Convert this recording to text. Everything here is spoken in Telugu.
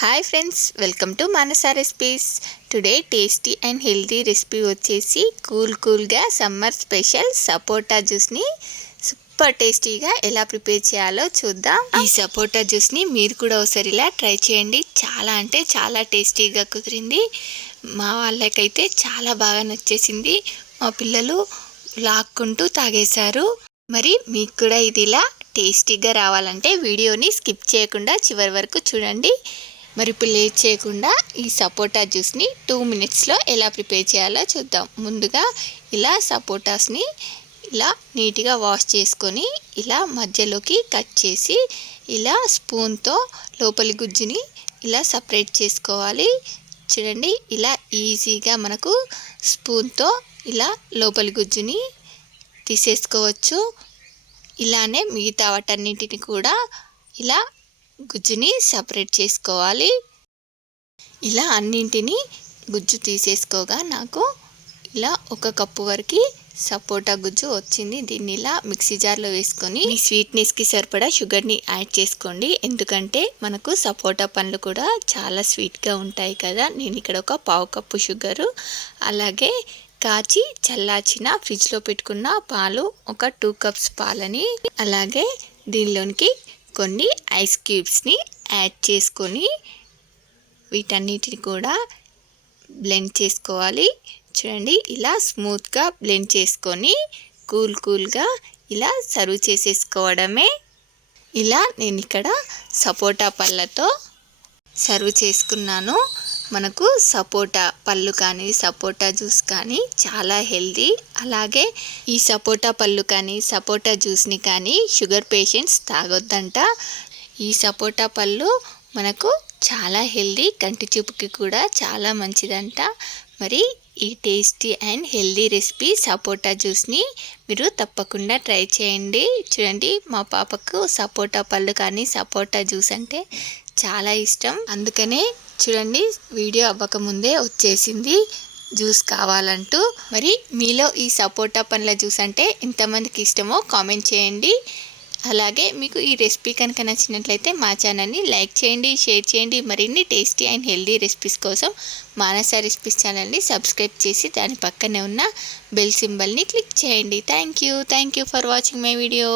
Hi friends, welcome to Manasa recipes. Today tasty and healthy recipe వచ్చేసి కూల్గా సమ్మర్ స్పెషల్ సపోటా జ్యూస్ని సూపర్ టేస్టీగా ఎలా ప్రిపేర్ చేయాలో చూద్దాం. ఈ సపోటా జ్యూస్ని మీరు కూడా ఒకసారి ఇలా ట్రై చేయండి. చాలా అంటే చాలా టేస్టీగా కుదిరింది. మా వాళ్ళకైతే చాలా బాగా నచ్చేసింది. మా పిల్లలు లాక్కుంటూ తాగేశారు. మరి మీకు కూడా ఇది ఇలా టేస్టీగా రావాలంటే వీడియోని స్కిప్ చేయకుండా చివరి వరకు చూడండి. మరి ఇప్పుడు లేట్ చేయకుండా ఈ సపోటా జ్యూస్ని 2 మినిట్స్లో ఎలా ప్రిపేర్ చేయాలో చూద్దాం. ముందుగా ఇలా సపోటాస్ని ఇలా నీట్గా వాష్ చేసుకొని ఇలా మధ్యలోకి కట్ చేసి ఇలా స్పూన్తో లోపలి గుజ్జుని ఇలా సపరేట్ చేసుకోవాలి. చూడండి, ఇలా ఈజీగా మనకు స్పూన్తో ఇలా లోపలి గుజ్జుని తీసేసుకోవచ్చు. ఇలానే మిగతా వాటన్నింటిని కూడా ఇలా గుజ్జుని సపరేట్ చేసుకోవాలి. ఇలా అన్నింటినీ గుజ్జు తీసేసుకోగా నాకు ఇలా 1 కప్పు వరకు సపోటా గుజ్జు వచ్చింది. దీన్ని ఇలా మిక్సీ జార్లో వేసుకొని మీ స్వీట్నెస్కి సరిపడా షుగర్ని యాడ్ చేసుకోండి. ఎందుకంటే మనకు సపోటా పండ్లు కూడా చాలా స్వీట్గా ఉంటాయి కదా. నేను ఇక్కడ 1/4 కప్పు షుగరు, అలాగే కాచి చల్లార్చిన ఫ్రిడ్జ్లో పెట్టుకున్న పాలు 2 కప్స్ పాలని, అలాగే దీనిలోనికి కొన్ని ఐస్ క్యూబ్స్ని యాడ్ చేసుకొని వీటన్నిటిని కూడా బ్లెండ్ చేసుకోవాలి. చూడండి, ఇలా స్మూత్గా బ్లెండ్ చేసుకొని కూల్గా ఇలా సర్వ్ చేసేసుకోవడమే. ఇలా నేను ఇక్కడ సపోటా పళ్ళతో సర్వ్ చేసుకున్నాను. మనకు సపోటా పళ్ళు కానీ సపోటా జ్యూస్ కానీ చాలా హెల్తీ. అలాగే ఈ సపోటా పళ్ళు కానీ సపోటా జ్యూస్ని కానీ షుగర్ పేషెంట్స్ తాగొద్దంట. ఈ సపోటా పళ్ళు మనకు చాలా హెల్తీ, కంటి చూపుకి కూడా చాలా మంచిదంట. మరి ఈ టేస్టీ అండ్ హెల్తీ రెసిపీ సపోటా జ్యూస్ని మీరు తప్పకుండా ట్రై చేయండి. చూడండి, మా పాపకు సపోటా పళ్ళు కానీ సపోటా జ్యూస్ అంటే చాలా ఇష్టం. అందుకనే చూడండి, వీడియో అవ్వకముందే వచ్చేసింది జ్యూస్ కావాలంటూ. మరి మీలో ఈ సపోటా పండ్ల జ్యూస్ అంటే ఎంతమందికి ఇష్టమో కామెంట్ చేయండి. అలాగే మీకు ఈ రెసిపీ కనుక నచ్చినట్లయితే మా ఛానల్ని లైక్ చేయండి, షేర్ చేయండి. మరిన్ని టేస్టీ అండ్ హెల్దీ రెసిపీస్ కోసం మానస రెసిపీస్ ఛానల్ని సబ్స్క్రైబ్ చేసి దాని పక్కనే ఉన్న బెల్ సింబల్ని క్లిక్ చేయండి. Thank you for watching my video.